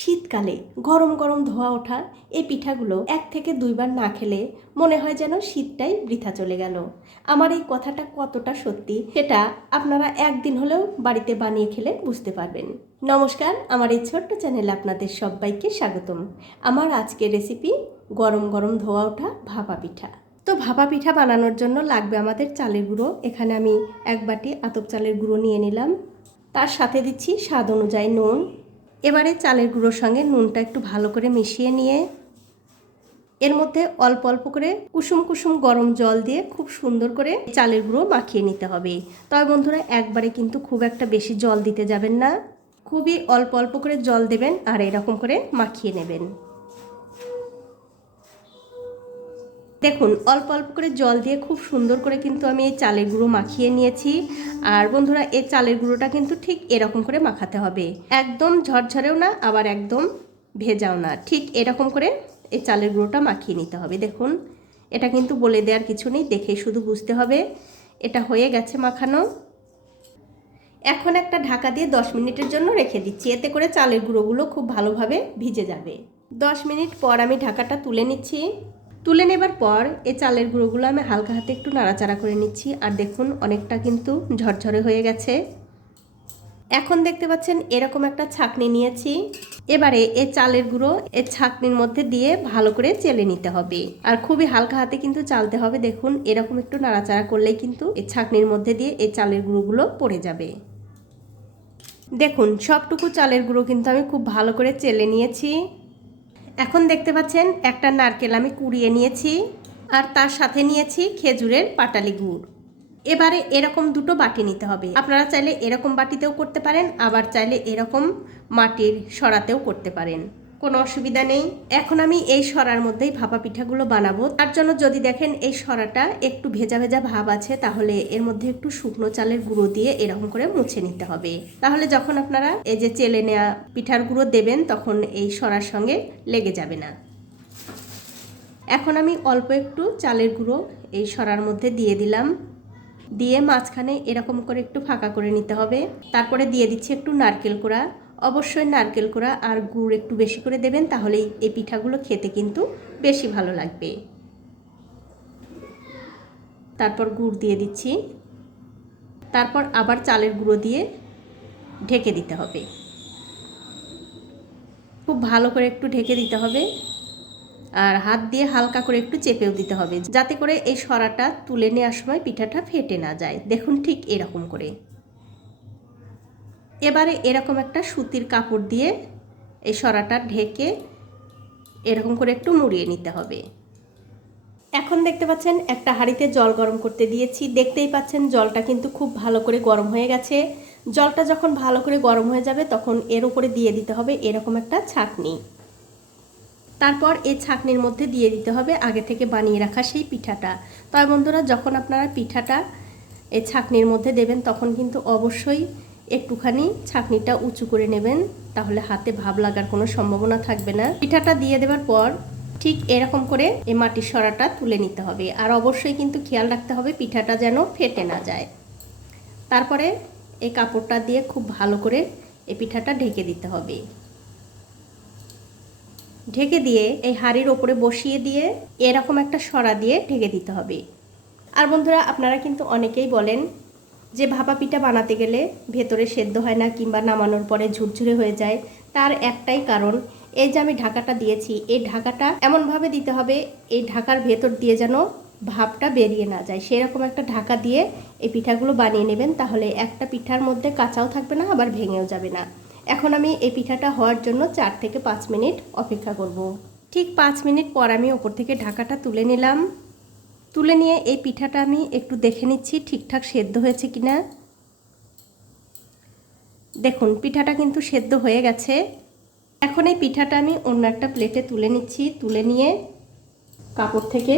শীতকালে গরম গরম ধোয়া ওঠা এই পিঠাগুলো 1 থেকে 2 বার না খেলে মনে হয় যেন শীতটাই বৃথা চলে গেল। আমার এই কথাটা কতটা সত্যি সেটা আপনারা একদিন হলেও বাড়িতে বানিয়ে খেলে বুঝতে পারবেন। নমস্কার, আমার এই ছোট্ট চ্যানেলে আপনাদের সবাইকে স্বাগতম। আমার আজকের রেসিপি গরম গরম ধোয়া ওঠা ভাপা পিঠা। তো ভাপা পিঠা বানানোর জন্য লাগবে আমাদের চালের গুঁড়ো। এখানে আমি 1 বাটি আতপ চালের গুঁড়ো নিয়ে নিলাম। তার সাথে দিচ্ছি স্বাদ অনুযায়ী নুন। এবারে চালের গুঁড়োর সঙ্গে নুনটা একটু ভালো করে মিশিয়ে নিয়ে এর মধ্যে অল্প অল্প করে কুসুম কুসুম গরম জল দিয়ে খুব সুন্দর করে চালের গুঁড়ো মাখিয়ে নিতে হবে। তবে বন্ধুরা, একবারে কিন্তু খুব একটা বেশি জল দিতে যাবেন না, খুবই অল্প অল্প করে জল দেবেন আর এরকম করে মাখিয়ে নেবেন। দেখুন, অল্প অল্প করে জল দিয়ে খুব সুন্দর করে কিন্তু আমি এই চালের গুঁড়ো মাখিয়ে নিয়েছি। আর বন্ধুরা, এই চালের গুঁড়োটা কিন্তু ঠিক এরকম করে মাখাতে হবে, একদম ঝরঝরেও না আবার একদম ভেজাও না, ঠিক এরকম করে এই চালের গুঁড়োটা মাখিয়ে নিতে হবে। দেখুন, এটা কিন্তু বলে দেওয়ার কিছু নেই, দেখে শুধু বুঝতে হবে এটা হয়ে গেছে মাখানো। এখন একটা ঢাকা দিয়ে 10 মিনিটের জন্য রেখে দিচ্ছি, এতে করে চালের গুঁড়োগুলো খুব ভালোভাবে ভিজে যাবে। 10 মিনিট পর আমি ঢাকাটা তুলে নিচ্ছি। তুলে নেবার পর এই চালের গুঁড়োগুলো আমি হালকা হাতে একটু নাড়াচাড়া করে নিচ্ছি। আর দেখুন, অনেকটা কিন্তু ঝরঝরে হয়ে গেছে। এখন দেখতে পাচ্ছেন এরকম একটা ছাঁকনি নিয়েছি। এবারে এই চালের গুঁড়ো এই ছাঁকনির মধ্যে দিয়ে ভালো করে চেলে নিতে হবে, আর খুবই হালকা হাতে কিন্তু চালতে হবে। দেখুন, এরকম একটু নাড়াচাড়া করলেই কিন্তু এই ছাঁকনির মধ্যে দিয়ে এই চালের গুঁড়োগুলো পড়ে যাবে। দেখুন, সবটুকু চালের গুঁড়ো কিন্তু আমি খুব ভালো করে চেলে নিয়েছি। এখন দেখতে পাচ্ছেন একটা নারকেল আমি কুড়িয়ে নিয়েছি, আর তার সাথে নিয়েছি খেজুরের পাটালি গুড়। এবারে এরকম দুটো বাটি নিতে হবে। আপনারা চাইলে এরকম বাটিতেও করতে পারেন, আবার চাইলে এরকম মাটির সরাতেও করতে পারেন, কোনো অসুবিধা নেই। এখন আমি এই সরার মধ্যেই ভাপা পিঠাগুলো বানাবো। তার জন্য যদি দেখেন এই সরাটা একটু ভেজা ভেজা ভাব আছে, তাহলে এর মধ্যে একটু শুকনো চালের গুঁড়ো দিয়ে এরকম করে মুছে নিতে হবে। তাহলে যখন আপনারা এই যে চেলে নেওয়া পিঠার গুঁড়ো দেবেন, তখন এই সরার সঙ্গে লেগে যাবে না। এখন আমি অল্প একটু চালের গুঁড়ো এই সরার মধ্যে দিয়ে দিলাম, দিয়ে মাঝখানে এরকম করে একটু ফাঁকা করে নিতে হবে। তারপরে দিয়ে দিচ্ছি একটু নারকেল কোড়া। অবশ্যই নারকেল কোড়া আর গুড় একটু বেশি করে দেবেন, তাহলেই এই পিঠাগুলো খেতে কিন্তু বেশি ভালো লাগবে। তারপর গুড় দিয়ে দিচ্ছি, তারপর আবার চালের গুঁড়ো দিয়ে ঢেকে দিতে হবে। খুব ভালো করে একটু ঢেকে দিতে হবে, আর হাত দিয়ে হালকা করে একটু চেপেও দিতে হবে, যাতে করে এই সরাটা তুলে নেওয়ার সময় পিঠাটা ফেটে না যায়। দেখুন, ঠিক এরকম করে। এবারে এরকম একটা সুতির কাপড় দিয়ে এই সরাটা ঢেকে এরকম করে একটু মুড়িয়ে নিতে হবে। এখন দেখতে পাচ্ছেন একটা হাঁড়িতে জল গরম করতে দিয়েছি। দেখতেই পাচ্ছেন জলটা কিন্তু খুব ভালো করে গরম হয়ে গেছে। জলটা যখন ভালো করে গরম হয়ে যাবে, তখন এর উপরে দিয়ে দিতে হবে এরকম একটা ছাঁকনি। তারপর এই ছাঁকনির মধ্যে দিয়ে দিতে হবে আগে থেকে বানিয়ে রাখা সেই পিঠাটা। তবে বন্ধুরা, যখন আপনারা পিঠাটা এই ছাঁকনির মধ্যে দেবেন, তখন কিন্তু অবশ্যই একটুখানি ছাঁকনিটা উঁচু করে নেবেন, তাহলে হাতে ভাব লাগার কোনো সম্ভাবনা থাকবে না। পিঠাটা দিয়ে দেওয়ার পর ঠিক এরকম করে এই মাটির সরাটা তুলে নিতে হবে, আর অবশ্যই কিন্তু খেয়াল রাখতে হবে পিঠাটা যেন ফেটে না যায়। তারপরে এই কাপড়টা দিয়ে খুব ভালো করে এই পিঠাটা ঢেকে দিতে হবে। ঢেকে দিয়ে এই হাঁড়ির ওপরে বসিয়ে দিয়ে এরকম একটা সরা দিয়ে ঢেকে দিতে হবে। আর বন্ধুরা, আপনারা কিন্তু অনেকেই বলেন যে ভাপা পিঠা বানাতে গেলে ভেতরে সেদ্ধ হয় না, কিংবা নামানোর পরে ঝুরঝুরে হয়ে যায়। তার একটাই কারণ, এই যে আমি ঢাকাটা দিয়েছি, এই ঢাকাটা এমনভাবে দিতে হবে এই ঢাকার ভেতর দিয়ে যেন ভাপটা বেরিয়ে না যায়। সেরকম একটা ঢাকা দিয়ে এই পিঠাগুলো বানিয়ে নেবেন, তাহলে একটা পিঠার মধ্যে কাঁচাও থাকবে না, আবার ভেঙেও যাবে না। এখন আমি এই পিঠাটা হওয়ার জন্য 4 থেকে 5 মিনিট অপেক্ষা করব। ঠিক 5 মিনিট পর আমি ওপর থেকে ঢাকাটা তুলে নিলাম। তুলে নিয়ে এই পিঠাটা আমি একটু দেখে নিচ্ছি ঠিকঠাক সেদ্ধ হয়েছে কিনা। দেখুন, পিঠাটা কিন্তু সেদ্ধ হয়ে গেছে। এখন এই পিঠাটা আমি অন্য একটা প্লেটে তুলে নিচ্ছি। তুলে নিয়ে কাপড় থেকে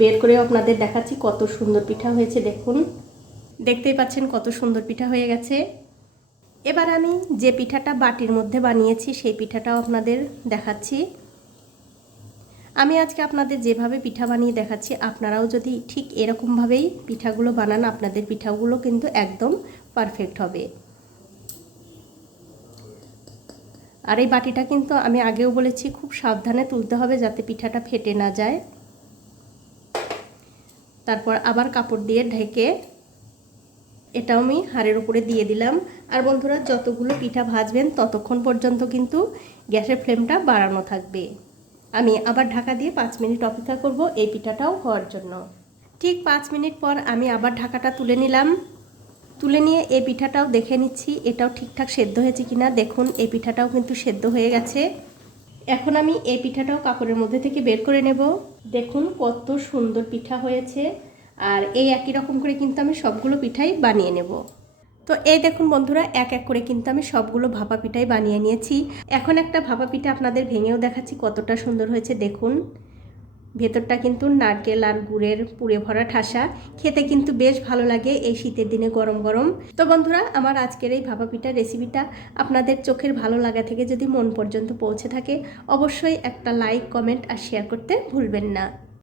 বের করে আপনাদের দেখাচ্ছি কত সুন্দর পিঠা হয়েছে। দেখুন, দেখতেই পাচ্ছেন কত সুন্দর পিঠা হয়ে গেছে। এবার আমি যে পিঠাটা বাটির মধ্যে বানিয়েছি সেই পিঠাটাও আপনাদের দেখাচ্ছি। আমি আজকে আপনাদের যেভাবে পিঠা বানিয়ে দেখাচ্ছি, আপনারাও যদি ঠিক এরকমভাবেই পিঠাগুলো বানান, আপনাদের পিঠাগুলো কিন্তু একদম পারফেক্ট হবে। আর এই বাটিটা কিন্তু আমি আগেও বলেছি খুব সাবধানে তুলতে হবে যাতে পিঠাটা ফেটে না যায়। তারপর আবার কাপড় দিয়ে ঢেকে এটাও আমি হাঁড়ির উপরে দিয়ে দিলাম। আর বন্ধুরা, যতগুলো পিঠা ভাজবেন ততক্ষণ পর্যন্ত কিন্তু গ্যাসের ফ্লেমটা বাড়ানো থাকবে। আমি আবার ঢাকা দিয়ে 5 মিনিট অপেক্ষা করব এই পিঠাটাও হওয়ার জন্য। ঠিক 5 মিনিট পর আমি আবার ঢাকাটা তুলে নিলাম। তুলে নিয়ে এই পিঠাটাও দেখে নিচ্ছি এটাও ঠিকঠাক সেদ্ধ হয়েছে কিনা। দেখুন এই পিঠাটাও কিন্তু সেদ্ধ হয়ে গেছে। এখন আমি এই পিঠাটাও কাপড়ের মধ্যে থেকে বের করে নেব। দেখুন কত সুন্দর পিঠা হয়েছে। আর এই একই রকম করে কিন্তু আমি সবগুলো পিঠাই বানিয়ে নেব। তো এই দেখুন বন্ধুরা, এক এক করে কিন্তু আমি সবগুলো ভাপা পিঠাই বানিয়ে নিয়েছি। এখন একটা ভাপা পিঠা আপনাদের ভেঙেও দেখাচ্ছি কতটা সুন্দর হয়েছে। দেখুন ভেতরটা কিন্তু নারকেল আর গুড়ের পুরে ভরা ঠাসা, খেতে কিন্তু বেশ ভালো লাগে এই শীতের দিনে গরম গরম। তো বন্ধুরা, আমার আজকের এই ভাপা পিঠার রেসিপিটা আপনাদের চোখের ভালো লাগা থেকে যদি মন পর্যন্ত পৌঁছে থাকে, অবশ্যই একটা লাইক, কমেন্ট আর শেয়ার করতে ভুলবেন না।